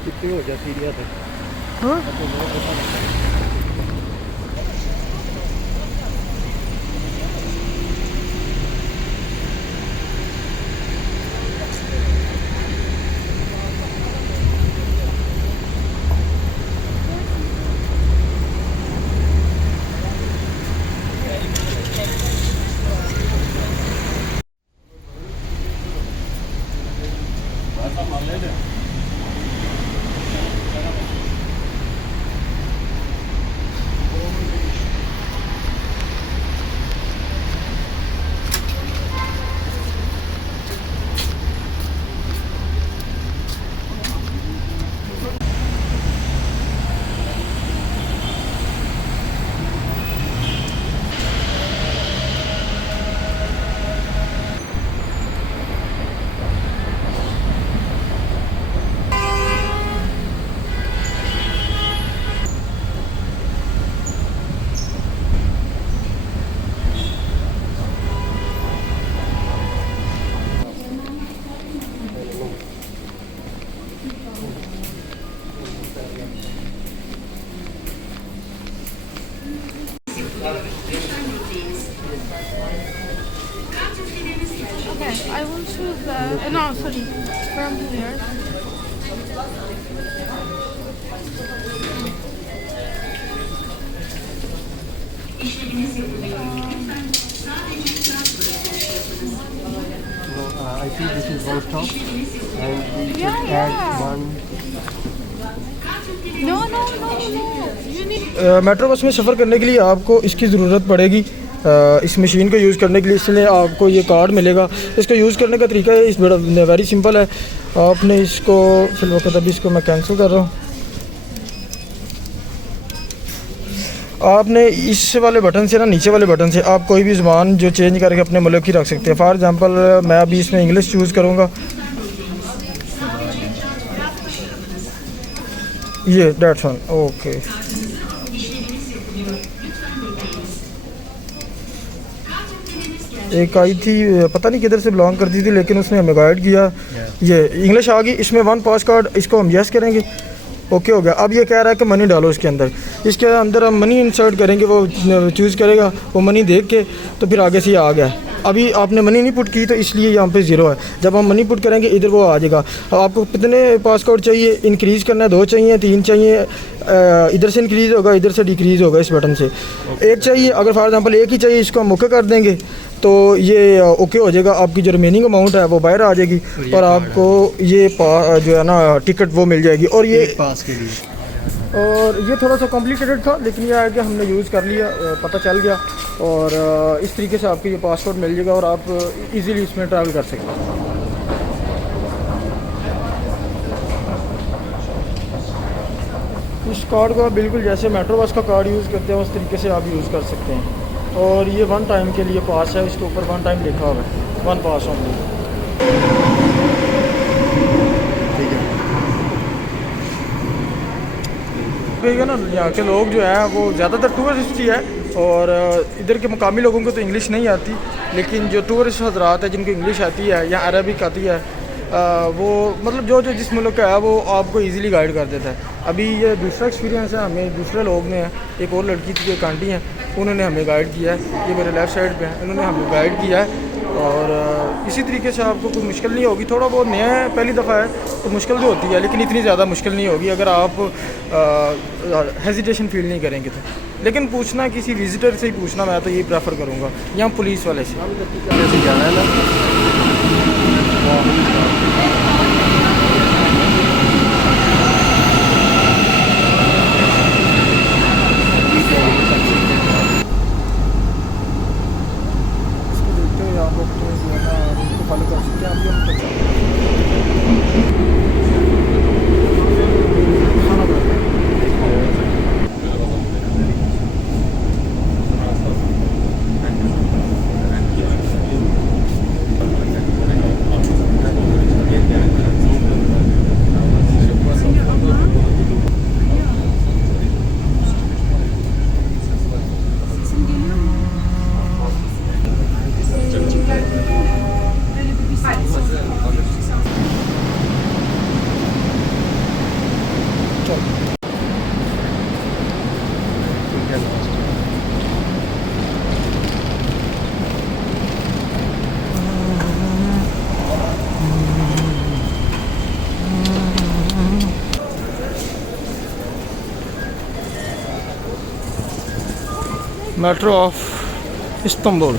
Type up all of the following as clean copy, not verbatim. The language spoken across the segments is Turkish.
कितनी हो जाती है तक? हाँ Okay, I will choose no, sorry, from here. I think this is one stop and we Yeah, should yeah. add one. No, no, no, no. You need. Metro bus में सफ़र करने के लिए आपको इसकी ज़रूरत पड़ेगी, इस मशीन को यूज़ करने के लिए। इसलिए आपको ये कार्ड मिलेगा। इसको यूज़ करने का तरीका है इस बड़ा वेरी सिंपल है। आपने इसको फिलवक्त अभी इसको मैं कैंसिल कर रहा हूँ। आपने इस वाले बटन से ना, नीचे वाले बटन से आप कोई भी ज़बान जो चेंज करके अपने मुल्क की रख सकते हैं। फॉर एग्ज़ाम्पल मैं अभी इसमें इंग्लिश चूज़ करूँगा, ये डेट्स वन। ओके, एक आई थी पता नहीं किधर से बिलोंग करती थी, लेकिन उसने हमें गाइड किया। ये इंग्लिश आ गई, इसमें वन पास कार्ड, इसको हम यस करेंगे, ओके हो गया। अब ये कह रहा है कि मनी डालो इसके अंदर। इसके अंदर हम मनी इंसर्ट करेंगे, वो चूज़ करेगा, वो मनी देख के तो फिर आगे से ये आ गया। अभी आपने मनी नहीं पुट की तो इसलिए यहाँ पे ज़ीरो है। जब हम मनी पुट करेंगे इधर वो आ जाएगा। अब आपको कितने पासकोड चाहिए? इंक्रीज़ करना है, 2 चाहिए, 3 चाहिए, इधर से इंक्रीज़ होगा, इधर से डिक्रीज़ होगा इस बटन से। 1 चाहिए, अगर फॉर एग्जांपल 1 ही चाहिए, इसको हम ओके कर देंगे तो ये ओके हो जाएगा। आपकी जो रिमेनिंग अमाउंट है वो बाहर आ जाएगी और आपको ये जो है ना टिकट वो मिल जाएगी। और ये पास के लिए और ये थोड़ा सा कॉम्प्लिकेटेड था, लेकिन ये है कि हमने यूज़ कर लिया, पता चल गया। और इस तरीके से आपको ये पासपोर्ट मिल जाएगा और आप इजीली इसमें ट्रैवल कर सकते हैं। इस कार्ड को आप बिल्कुल जैसे मेट्रो बस का कार्ड यूज़ करते हैं उस तरीके से आप यूज़ कर सकते हैं। और ये 1 टाइम के लिए पास है, इसके ऊपर 1 टाइम लिखा हुआ है, 1 पास ओनली। ठीक है ना। यहाँ के लोग जो है वो ज़्यादातर टूरिस्ट ही है और इधर के मुकामी लोगों को तो इंग्लिश नहीं आती, लेकिन जो टूरिस्ट हजरात है जिनको इंग्लिश आती है या अरबिक आती है, वो मतलब जो जो जिस मुल्क का है वो आपको इजीली गाइड कर देता है। अभी ये दूसरा एक्सपीरियंस है, हमें दूसरे लोग ने, एक और लड़की थी, एक आंटी हैं, उन्होंने हमें गाइड किया है। ये मेरे लेफ़्ट साइड पे हैं, उन्होंने हमें गाइड किया है। और इसी तरीके से आपको कोई मुश्किल नहीं होगी। थोड़ा बहुत नया है, पहली दफ़ा है तो मुश्किल तो होती है, लेकिन इतनी ज़्यादा मुश्किल नहीं होगी अगर आप हेजिटेशन फील नहीं करेंगे तो। लेकिन पूछना किसी विज़िटर से ही पूछना, मैं तो यही प्रेफर करूँगा, या पुलिस वाले से। जाना है ना। metro of Istanbul.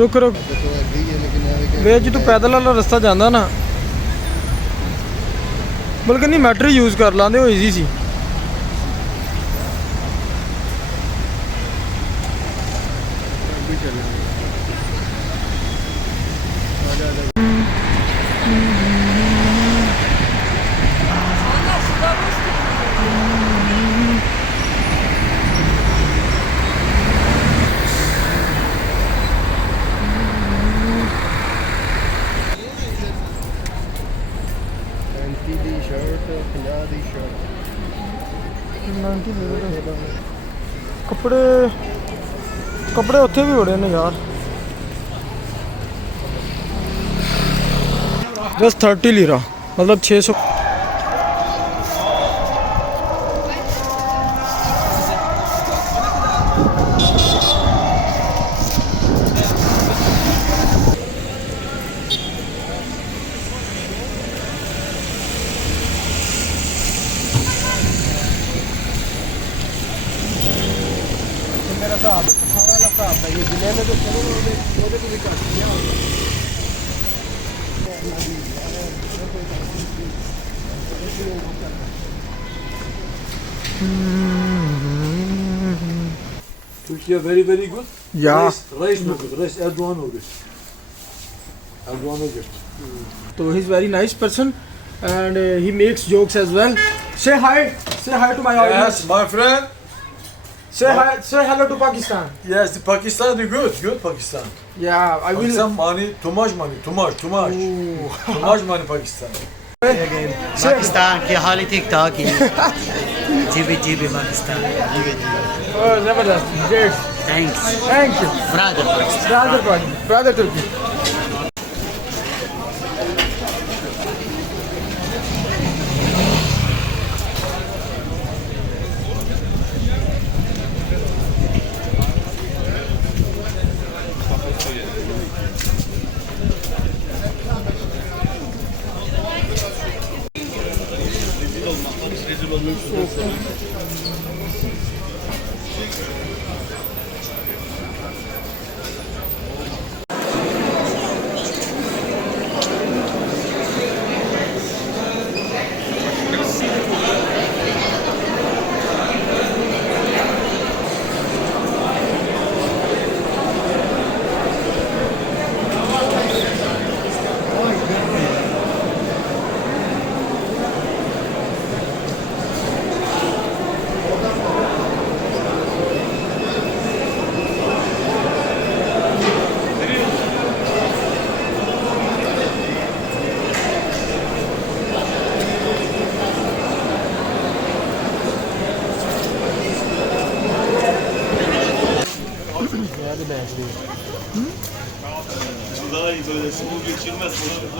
रुक रुक वे जो तू पैदल वाला रास्ता जाता ना बल्कि नहीं मैट्रो यूज़ कर लाते हो ईजी सी कपड़े कपड़े उत्थे भी बड़े ने यार बस 30 लीरा मतलब 600 Turkey very good. Yeah. Rice no good. Rice Erdoğan no good. Erdoğan no good. So he's very nice person and he makes jokes as well. Say hi to my audience. Yes, my friend. Say hello to Pakistan. Yes, the Pakistan is good Pakistan. Yeah, I will. Pakistan money, too much money, too much. Too much money Pakistan. Pakistan की हाल ठीक ठाक ही जीबी पाकिस्तान Oh, जबरदस्त. Great. Thank you. Brother Turkey.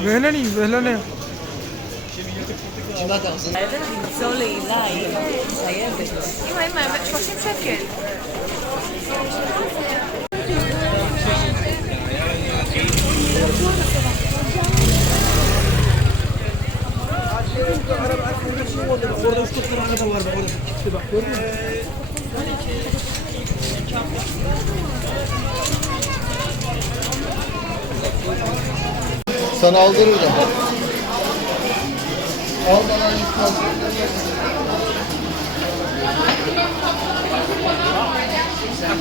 Böyle değil, böyle ne? It's only live. Wait a moment, fucking second. Sana aldırırım. Al bana gitmez. Senin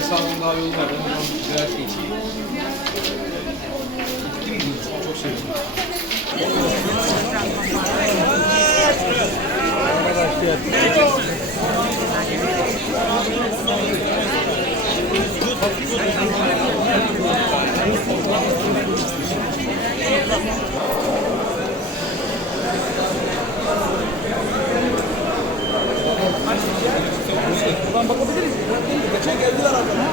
sağlığın daha yolu var. Ben biraz şey içeyim. Gitti mi gidiyorsun? Çok seviyorum. Buradan bakabiliriz. Geçen geldiler arkadan.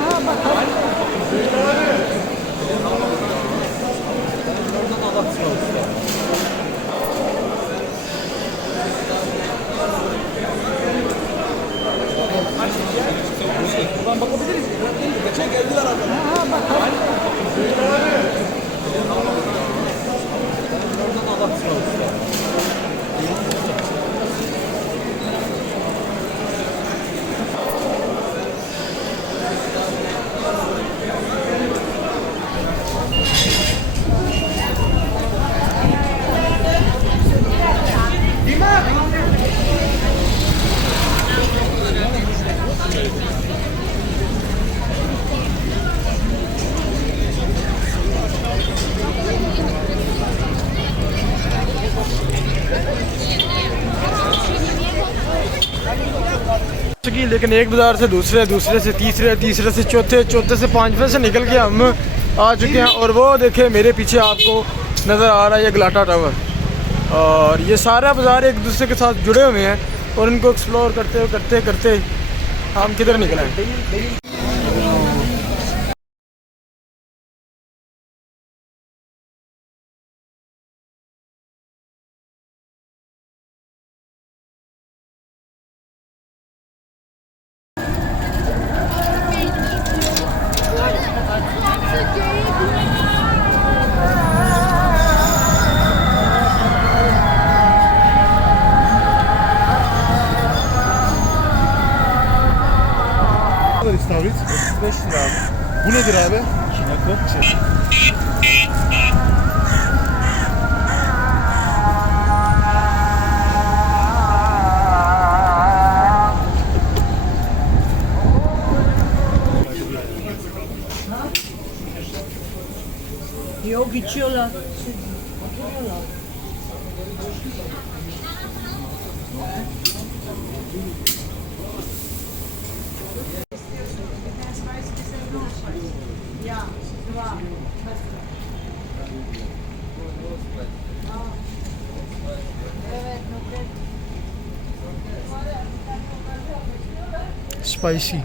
Buradan bakabiliriz. Geçen geldiler arkadan. की लेकिन एक बाज़ार से दूसरे, दूसरे से तीसरे, तीसरे से चौथे, चौथे से पांचवें से निकल के हम आ चुके हैं। और वो देखिए मेरे पीछे आपको नज़र आ रहा है ये गलाटा टावर, और ये सारा बाज़ार एक दूसरे के साथ जुड़े हुए हैं और इनको एक्सप्लोर करते करते करते हम किधर निकले हैं। İstavrit 35 lira abi. Bu nedir abi? Kinako. Yok içiyorlar. Spicy